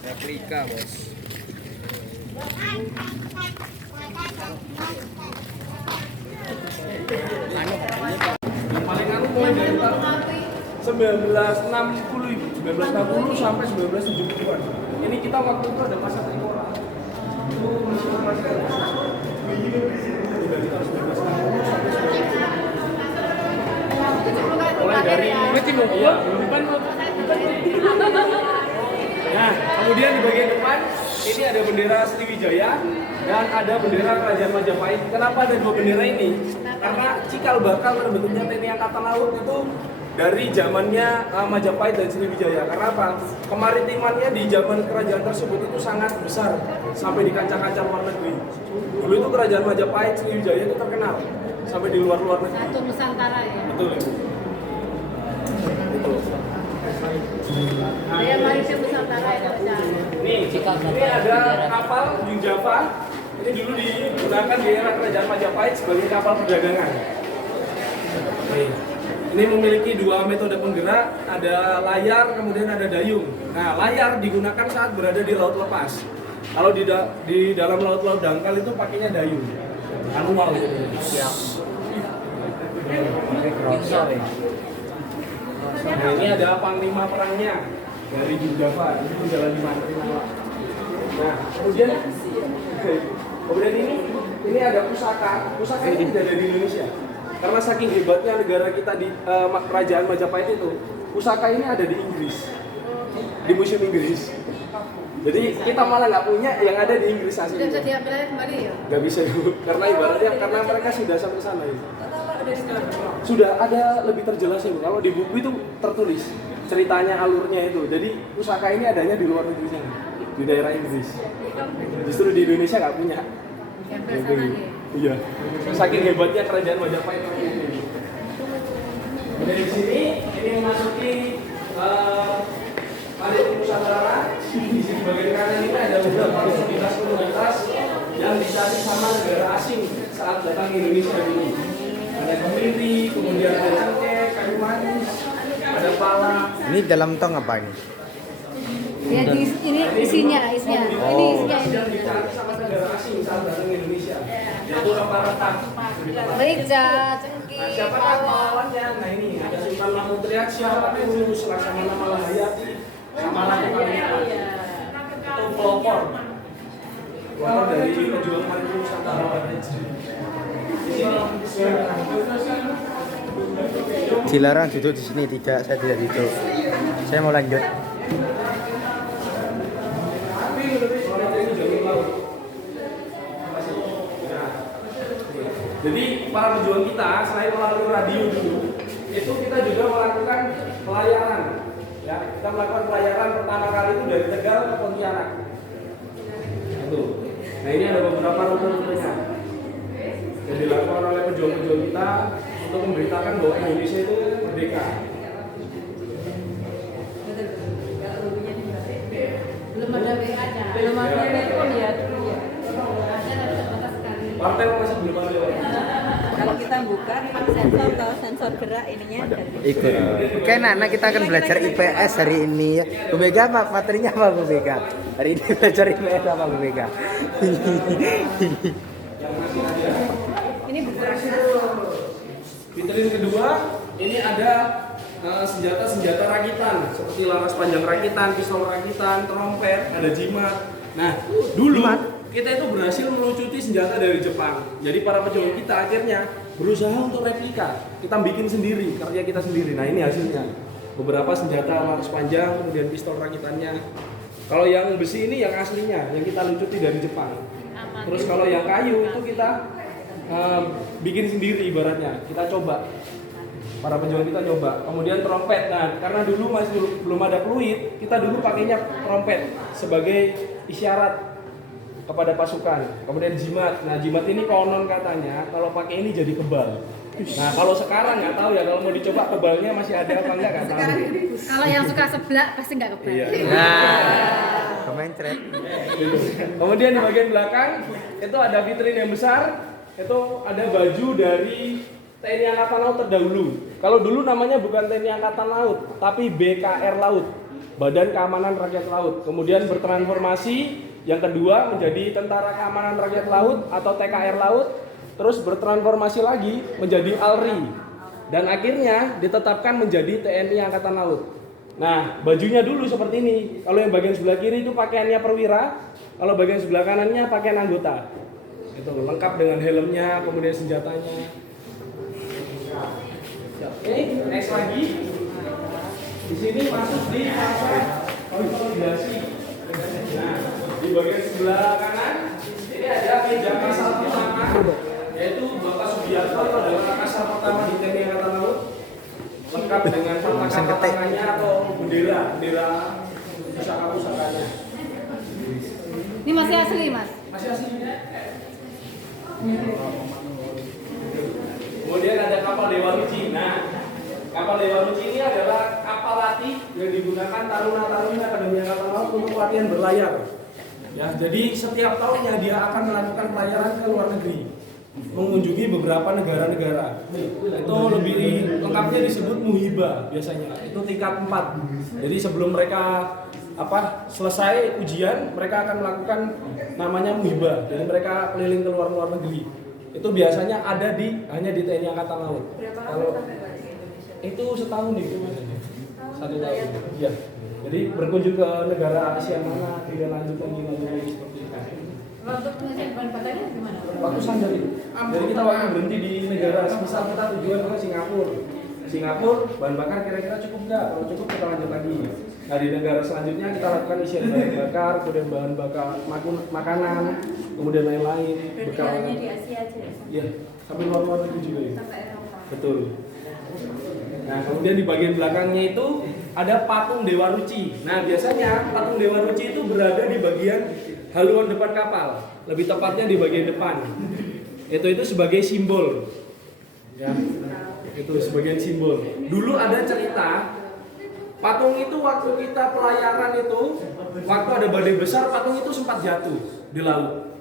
Replika, Bos. Yang paling anu mulai dari tahun 1960 sampai 1970-an. Ini kita waktu itu ada masa trikora. Itu masih masa dari tahun 1960 sampai 1970. Mulai dari ya, depan. Nah, kemudian di bagian depan ini ada bendera Sriwijaya dan ada bendera Kerajaan Majapahit. Kenapa ada dua bendera ini? Karena cikal bakal terbentuknya TNI Angkatan Laut itu dari zamannya Majapahit dan Sriwijaya. Karena apa? Kemaritimannya di zaman kerajaan tersebut itu sangat besar sampai di kancah-kancah luar negeri. Dulu itu kerajaan Majapahit, Sriwijaya itu terkenal sampai di luar-luar negeri. Satu Nusantara ya. Betul, Ibu. Itu. Saya maritim Nusantara ya, Nih, ini ada kapal di Java. Ini dulu digunakan di era kerajaan Majapahit sebagai kapal perdagangan. Nih, ini memiliki dua metode penggerak, ada layar, kemudian ada dayung. Nah, layar digunakan saat berada di laut lepas. Kalau di dalam laut-laut dangkal itu pakainya dayung. Manual gitu. Siap. Nah, ini ada panglima perangnya dari Java, ini jalan di mana? Nah, kemudian ini ada pusaka. Pusaka ini tidak ada di Indonesia. Karena saking hebatnya negara kita di kerajaan Majapahit itu, pusaka ini ada di Inggris, di museum Inggris. Jadi kita malah nggak punya, yang ada di Inggris aslinya. Tidak bisa diambil kembali ya? Nggak bisa, karena ibaratnya karena mereka sudah sampai sana ya. Sudah ada lebih terjelas itu. Kalau di buku itu tertulis ceritanya, alurnya itu. Jadi pusaka ini adanya di luar negeri sana, di daerah Inggris. Justru di Indonesia nggak punya. Iya. Saking hebatnya kerajaan Majapahit ini. Dari sini ini memasuki Maritim Nusantara. Di sini bagian kanan ini ada beberapa komunitas yang dicari sama negara asing saat datang ke Indonesia dulu. Ada kemiri, kemudian ada cengkeh, kayu manis, ada pala. Ini dalam tong apa ini? Ya, ini isinya. Ini isinya ini. Yang dicari sama negara asing saat datang ke Indonesia. Yaitu rempah-rempah. Meja, cengkih, Nah, siapa pahlawannya? Nah ini ada Sultan Mahmud Riyad, Tulus, Laksamana Malahayati, sama Ratu Kalimantan. Itu pelopor. Pelopor dari pejuang Maritim Nusantara. Dilarang duduk di sini, tidak, saya tidak duduk. Saya mau lanjut. Jadi para pejuang kita selain melalui radio dulu, itu kita juga melakukan pelayaran. Ya, kita melakukan pelayaran pertama kali itu dari Tegal ke Pontianak. Itu. Nah ini ada beberapa rute-rutenya yang dilakukan oleh pejuang-pejuang kita untuk memberitakan bahwa Indonesia itu merdeka. belum ada WA-nya. Belum ada telepon ya. Partai masih belum ada. Kalau kita buka sensor atau sensor gerak ininya Ikut. Oke, nah kita akan belajar IPS hari ini ya. Bu Mega, apa materinya apa Bu Mega? Hari ini belajar IPS apa Bu Mega? Ini buku Vitrin kedua, ini ada senjata-senjata rakitan seperti laras panjang rakitan, pistol rakitan, trompet, ada jimat. Nah, dulu kita itu berhasil melucuti senjata dari Jepang. Jadi para pejuang kita akhirnya berusaha untuk replika. Kita bikin sendiri, karya kita sendiri. Nah, ini hasilnya. Beberapa senjata laras panjang, kemudian pistol rakitannya. Kalau yang besi ini yang aslinya, yang kita lucuti dari Jepang. Terus kalau yang kayu itu kita bikin sendiri ibaratnya. Kita coba. Para pejuang kita coba. Kemudian trompet. Nah, karena dulu masih belum ada fluid, kita dulu pakainya trompet sebagai isyarat kepada pasukan. Kemudian jimat. Nah, jimat ini konon katanya kalau pakai ini jadi kebal. Nah, kalau sekarang nggak tahu ya, kalau mau dicoba kebalnya masih ada apa enggak nggak tahu. Kalau yang suka seblak pasti nggak kebal. Iya. Nah, komentret. Kemudian di bagian belakang itu ada vitrin yang besar. Itu ada baju dari TNI Angkatan Laut terdahulu. Kalau dulu namanya bukan TNI Angkatan Laut, tapi BKR Laut, Badan Keamanan Rakyat Laut. Kemudian bertransformasi yang kedua menjadi Tentara Keamanan Rakyat Laut atau TKR Laut, terus bertransformasi lagi menjadi ALRI, dan akhirnya ditetapkan menjadi TNI Angkatan Laut. Nah, bajunya dulu seperti ini. Kalau yang bagian sebelah kiri itu pakaiannya perwira, kalau bagian sebelah kanannya pakaian anggota. Itu lengkap dengan helmnya, kemudian senjatanya. Oke, next lagi. Di sini masuk di fase konsolidasi. Nah, di bagian sebelah kanan ini ada meja kasar pertama, yaitu Bapak Sugiarto adalah kasar pertama di TNI Angkatan Laut, lengkap dengan patakan-patakannya atau bendera pusaka-pusakanya. Ini masih asli, Mas. Masih asli. Kemudian ada kapal Dewa Ruci. Nah, kapal Dewa Ruci ini adalah kapal latih yang digunakan taruna-taruna Akademi Angkatan Laut untuk latihan berlayar. Ya, jadi setiap tahunnya dia akan melakukan pelayaran ke luar negeri, mengunjungi beberapa negara-negara. Itu lebih lengkapnya disebut muhibah biasanya. Itu tingkat 4. Jadi sebelum mereka selesai ujian, mereka akan melakukan namanya muhibah. Jadi mereka keliling ke luar negeri. Itu biasanya ada hanya di TNI Angkatan Laut. Kalau itu setahun itu biasanya. 1 tahun. Iya. Jadi berkunjung ke negara Asia mana, tidak lanjut lagi seperti itu. Untuk mengecek bahan bakarnya gimana? Waktu sandar itu. Jadi kita waktu berhenti di negara, misal kita tujuan ke Singapura, bahan bakar kira-kira cukup nggak? Kalau cukup kita lanjut lagi. Nah, di negara selanjutnya kita lakukan isian bahan bakar, kemudian bahan bakar makanan, kemudian lain-lain. Berjalannya di Asia aja ya? Iya, sampai luar negeri juga ya. Sampai Eropa. Betul. Nah, kemudian di bagian belakangnya itu ada patung Dewa Ruci. Nah, biasanya patung Dewa Ruci itu berada di bagian haluan depan kapal, lebih tepatnya di bagian depan. Itu sebagai simbol. Ya, itu sebagian simbol. Dulu ada cerita, patung itu waktu kita pelayaran itu, waktu ada badai besar, patung itu sempat jatuh di laut.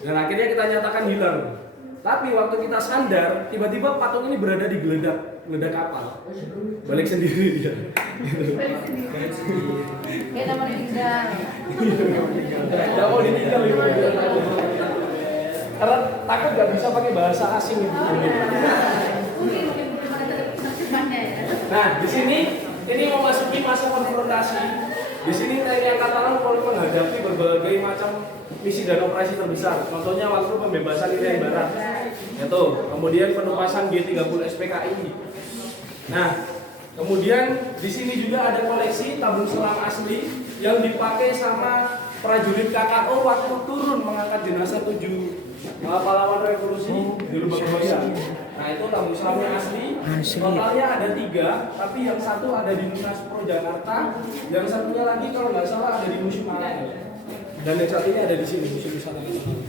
Dan akhirnya kita nyatakan hilang. Tapi waktu kita sandar, tiba-tiba patung ini berada di geledak kapal. Balik sendiri dia. Kayak nama tinggal. Tidak mau ditinggal gitu. Karena takut nggak bisa pakai bahasa asing gitu. Mungkin ada terjemahannya ya. Nah, di sini ini memasuki masa konfrontasi. Di sini TNI Angkatan Laut perlu menghadapi berbagai macam misi dan operasi terbesar. Contohnya waktu pembebasan Irian Barat. Itu, kemudian penumpasan G30 SPKI. Nah, kemudian di sini juga ada koleksi tabung selam asli yang dipakai sama prajurit KKO waktu turun mengangkat jenazah 7 pahlawan revolusi di Lubang Buaya. Nah, itu tabung selamnya asli. Totalnya ada 3, tapi yang satu ada di Munas Pro Jakarta, yang satunya lagi kalau nggak salah ada di Museum Alat. Dan yang saat ini ada di sini, Museum Wisata Nasional.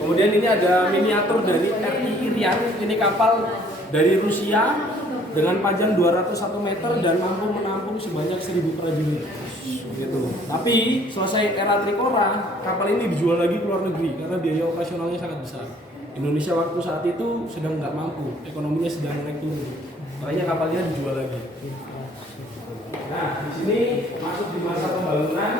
Kemudian ini ada miniatur dari RI Irian. Ini kapal dari Rusia dengan panjang 201 meter dan mampu menampung sebanyak 1000 prajurit. Gitu. Tapi selesai era Trikora, kapal ini dijual lagi ke luar negeri karena biaya operasionalnya sangat besar. Indonesia waktu saat itu sedang nggak mampu, ekonominya sedang naik turun. Makanya kapalnya dijual lagi. Nah, di sini masuk di masa pembangunan.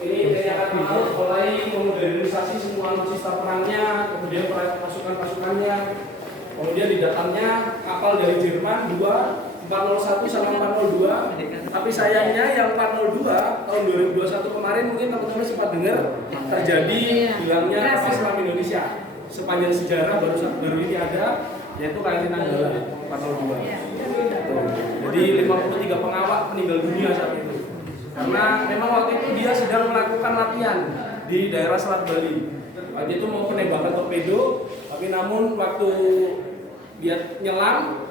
Ini TNI Angkatan Laut mulai memodernisasi semua alutsista perangnya, kemudian pasukan-pasukannya. Kemudian di datangnya kapal dari Jerman 401 sama 402. Tapi sayangnya yang 402 tahun 2021 kemarin mungkin teman-teman sempat dengar terjadi hilangnya kapal selam Indonesia. Sepanjang sejarah baru ini ada, yaitu KRI Nanggala 402. Jadi 53 pengawak meninggal dunia saat itu. Karena memang waktu itu dia sedang melakukan latihan di daerah Selat Bali. Waktu itu mau penembakan torpedo, tapi namun waktu dia nyelam,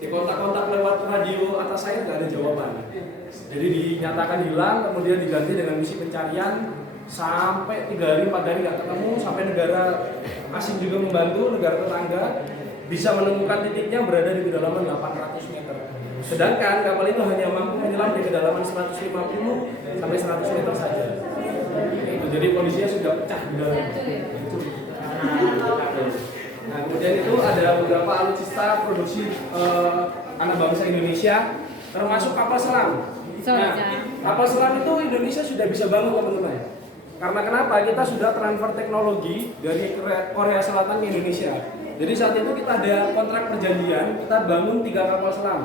dikontak-kontak lewat radio atas saya nggak ada jawaban. Jadi dinyatakan hilang, kemudian diganti dengan misi pencarian sampai 3 hari 4 hari nggak ketemu, sampai negara asing juga membantu, negara tetangga bisa menemukan titiknya berada di kedalaman 800 meter. Sedangkan kapal itu hanya mampu menyelam di kedalaman 150 sampai 100 meter saja. Jadi kondisinya sudah pecah di dalam. Nah, kemudian itu ada beberapa alutsista produksi anak bangsa Indonesia, termasuk kapal selam. Nah, kapal selam itu Indonesia sudah bisa bangun teman-teman. Karena kenapa? Kita sudah transfer teknologi dari Korea Selatan ke Indonesia. Jadi saat itu kita ada kontrak perjanjian, kita bangun 3 kapal selam.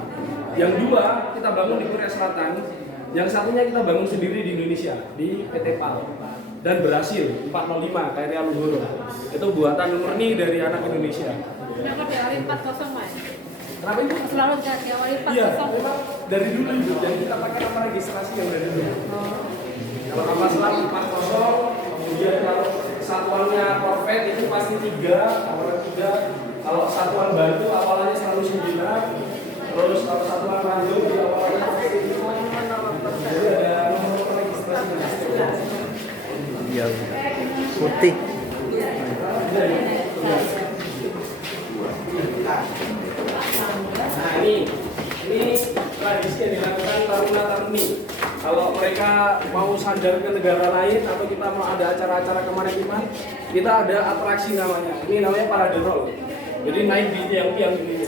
Yang 2 kita bangun di Korea Selatan, yang satunya kita bangun sendiri di Indonesia, di PT PAL. Dan berhasil 405 KRI Alugoro. Itu buatan murni dari anak Indonesia. Kenapa diawali 40 Mas? Kenapa itu? Selalu diawali 40. Iya, memang dari dulu itu. Jadi kita pakai nama registrasi yang dari dulu. Kalau kapal selam 40, kemudian kalau satuannya korvet itu pasti 3, awalnya 3. Kalau satuan batu awalnya selalu 9. Terus kalau satuan ranjau di awalnya pasti 5. Jadi ada nomor registrasi. Iya. Putih. Nah ini tradisi yang dilakukan taruna-taruni. Kalau mereka mau sandar ke negara lain atau kita mau ada acara-acara kemaritiman, kita ada atraksi namanya. Ini namanya parade roll. Jadi naik di tiang-tiang ini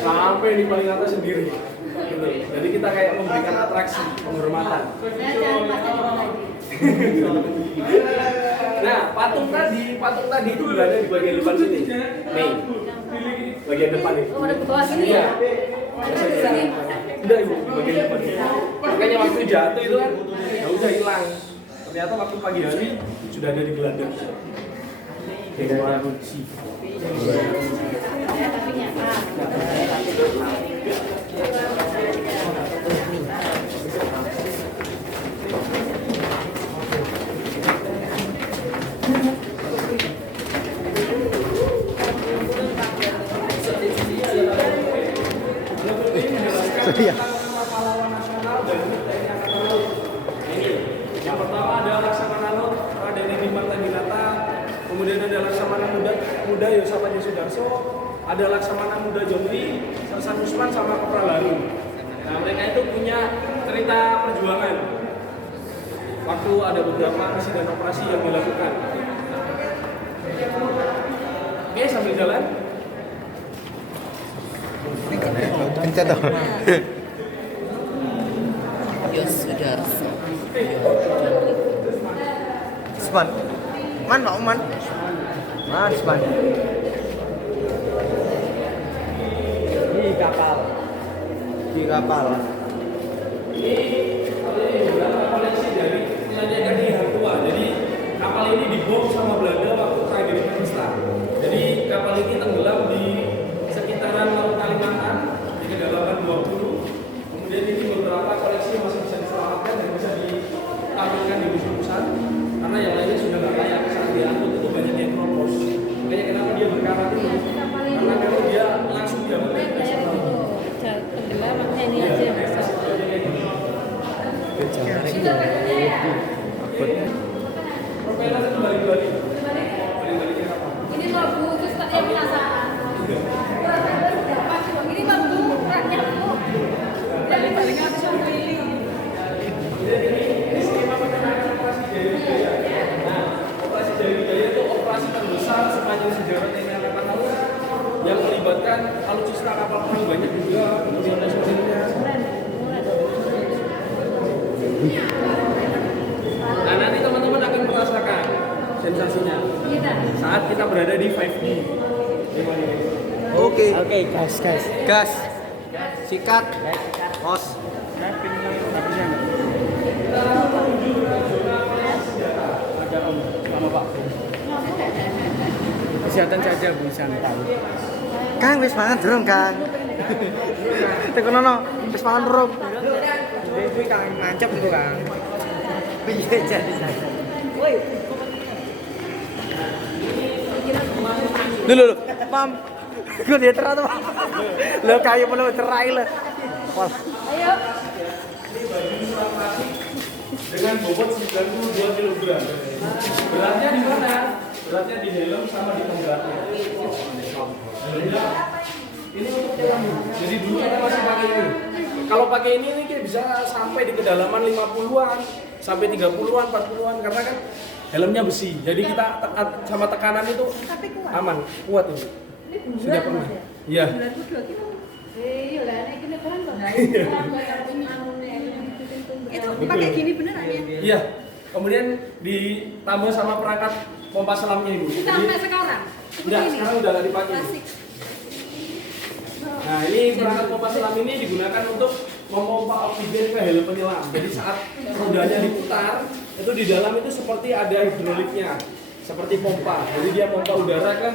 sampai di paling atas sendiri. Gitu. Jadi kita kayak memberikan atraksi penghormatan. Saya jangan pasti lagi. Nah, patung tadi itu berada di bagian depan sini. Nih, bagian depan ini. Oh, udah ke bawah sini Iya. ya? Sini. Udah ibu, di bagian depan. Makanya waktu jatuh itu kan, ya udah hilang. Ternyata waktu pagi hari sudah ada di geladak. Dewa Ruci. Tapi nyata. Iya. Pahlawan nasional dan TNI Angkatan Laut. Ini yang pertama ada Laksamana Nur Raden Dimas Tadinata, kemudian ada Laksamana Muda Yosafat Sudarso, ada Laksamana Muda Jomli, Sersan Usman sama Kopral Harun. Nah mereka itu punya cerita perjuangan. Waktu ada beberapa misi dan operasi yang dilakukan. Oke sambil jalan. Pencet dong. Yosudarso. Span. Man mau man. Man Span. Di kapal. Di kapal. Ini beberapa koleksi dari Niagara Hang Tua. Jadi kapal ini dibom sama Belanda waktu tragedi Pakistan. Jadi kapal ini tenggelam di sekitaran Laut Kalimantan di kedalaman 20. Kemudian ini beberapa koleksi yang masih bisa diselamatkan dan bisa ditampilkan di Museum Pusat. Karena yang lainnya sudah nggak layak saat diangkut itu banyak yang keropos. Makanya kenapa dia berkarat itu? Karena kalau dia langsung diambil dari Kayak gitu. Tenggelam makanya ini aja yang bisa. propeller itu balik-balik. Balik-baliknya apa? Ini bambu terus tak yang penasaran. Beratnya berapa kilo? Ini bambu beratnya bu. Jadi palingnya bisa keliling. Ini skema penanganan operasi Jaya Wijaya. Nah, operasi Jaya Wijaya itu operasi terbesar sepanjang sejarah TNI Angkatan Laut yang melibatkan alutsista kapal perang banyak juga, kemudian personilnya. Nah, nanti teman-teman akan merasakan sensasinya Kita. saat kita berada di 5D. Oke. Oke, gas. Gas. Sikat. Os. Kesehatan saja Bu santai. Kang wis mangan durung, Kang? Tekonono, wis mangan durung? Kuwi Kang ngancep itu Kang. Piye jadi? Woi. Lho, Pam. Gue dia terang tuh. Lo kayu perlu cerai lo. Wah. Ayo. Dengan bobot 92 kg. Beratnya di mana? Beratnya di helm sama di penggeraknya. Helmnya ini untuk helm. Jadi dulu kita masih pakai ini. Kalau pakai ini kayak bisa sampai di kedalaman 50-an sampai 30-an, 40-an karena kan helmnya besi. Jadi kita sama tekanan itu Tapi kuat. aman, kuat itu. Ini Sudah pernah. Iya. 92 kilo. Iya lah, ini kena keren loh. Itu pakai gini beneran ya? Iya. Kemudian ditambah sama perangkat pompa selamnya Ibu. Kita Jadi, sampai sekarang. udah, sekarang udah nggak dipakai. Klasik. Nah, ini perangkat pompa selam ini digunakan untuk memompa oksigen ke helm penyelam. Jadi saat rodanya diputar, itu di dalam itu seperti ada hidroliknya, seperti pompa. Jadi dia pompa udara ke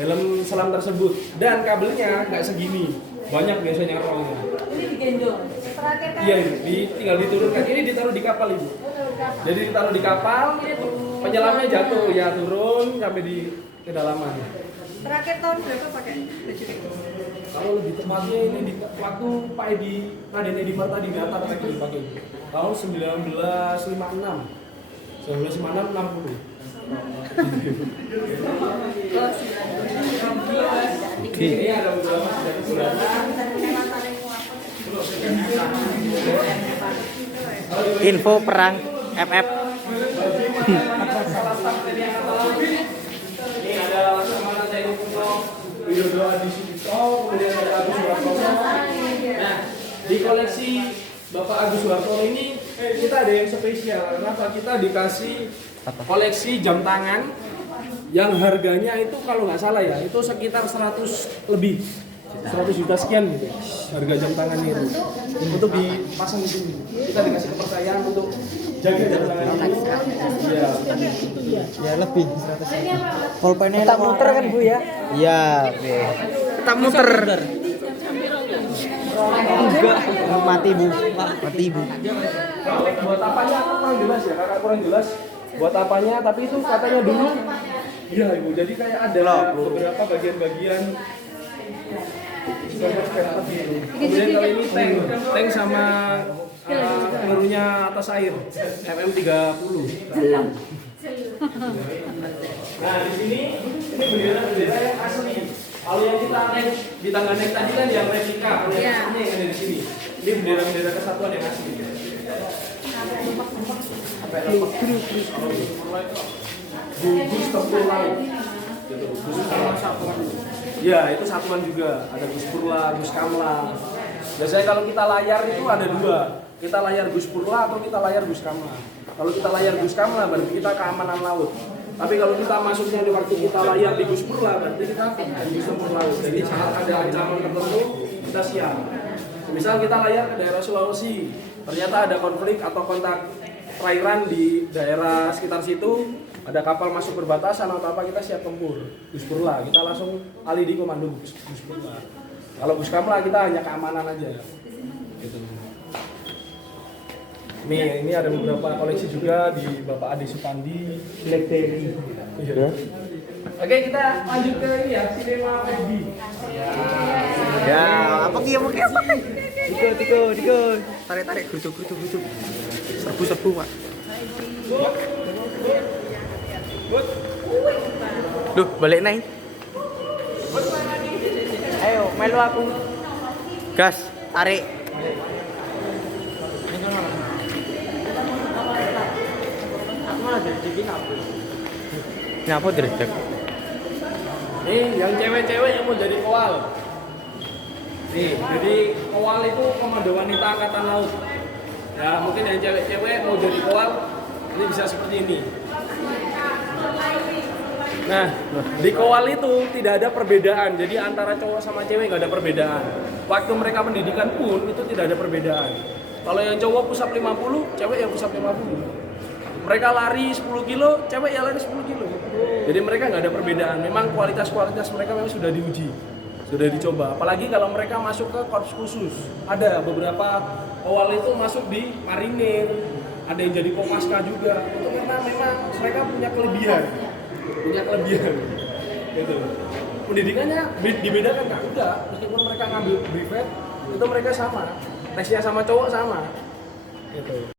helm selam tersebut. Dan kabelnya nggak segini, banyak biasanya rollnya. Ini digendong. Terakhir kan Iya, tinggal diturunkan. Ini ditaruh di kapal Ibu. Jadi ditaruh di kapal, penyelamnya jatuh, ya turun sampai di kedalaman. terakhir tahun berapa pakai baju kayak gitu? Kalau lebih tepatnya ini di waktu Pak Edi, Raden Edi Marta di Gatar lagi dipakai tahun 1956. 1956 60. Ini ada beberapa senjata. Info perang FF. Ini ada Laksamana TNI Purno Widodo Adi Sucipto, kemudian ada Agus Wartono. Nah, di koleksi Bapak Agus Wartono ini kita ada yang spesial karena kita dikasih koleksi jam tangan yang harganya itu kalau nggak salah ya itu sekitar 100 lebih. 100 juta sekian gitu harga jam tangannya itu untuk dipasang di sini. Kita dikasih kepercayaan untuk jaga jam tangan itu. Iya. Ya lebih. Pulpennya tak muter kan Bu ya? Iya, oke. Tak muter. Enggak, mati Bu. Mati Bu. Buat apanya aku kurang jelas ya, kakak kurang jelas. Buat apanya, tapi itu katanya dulu. Iya Ibu, jadi kayak ada beberapa bagian-bagian. Kemudian kalau ini tank sama pelurunya atas air MM30. Nah di sini ini bendera yang asli. Kalau yang kita naik di tangga naik tadi kan yang replika, kalau yang aslinya yang ada di sini. Ini bendera kesatuan yang asli. Gugus Tempur Laut. Gugus Satuan. Ya itu satuan juga. Ada Gus Purla, Gus Kamla. Biasanya kalau kita layar itu ada dua. Kita layar Gus Purla atau kita layar Gus Kamla. Kalau kita layar Gus Kamla berarti kita keamanan laut. Tapi kalau kita masuknya di waktu kita layar di Gus Purla berarti kita Gus Tempur Laut. Jadi saat ada ancaman tertentu kita siap. Misal kita layar ke daerah Sulawesi, ternyata ada konflik atau kontak perairan di daerah sekitar situ, ada kapal masuk perbatasan atau apa, kita siap tempur. Gus Purla, kita langsung alih di komando Gus Purla. Kalau Gus Kamla kita hanya keamanan aja. Gitu. Ini ada beberapa koleksi juga di Bapak Ade Supandi, Blackberry. Iya. Oke, kita lanjut ke ini ya, Cinema FB. Ya, apa ki apa? Diko. Tarik, gerutu. Serbu, Pak. Duh, balik naik. Ayo, melu aku. Gas, tarik. Ngapa dredeg? Nih, yang cewek-cewek yang mau jadi koal. Nih, jadi koal itu komando wanita angkatan laut. Ya, mungkin yang cewek-cewek mau jadi koal, ini bisa seperti ini. Nah, di koal itu tidak ada perbedaan. Jadi antara cowok sama cewek nggak ada perbedaan. Waktu mereka pendidikan pun itu tidak ada perbedaan. Kalau yang cowok push up 50, cewek yang push up 50. Mereka lari 10 kilo, cewek ya lari 10 kilo. Jadi mereka nggak ada perbedaan. Memang kualitas mereka memang sudah diuji, sudah dicoba. Apalagi kalau mereka masuk ke korps khusus. Ada beberapa awal itu masuk di marinir, ada yang jadi kopaska juga. Itu karena memang mereka punya kelebihan. Gitu. Pendidikannya dibedakan nggak? Enggak. Meskipun mereka ngambil brevet, itu mereka sama. Tesnya sama cowok sama. Gitu.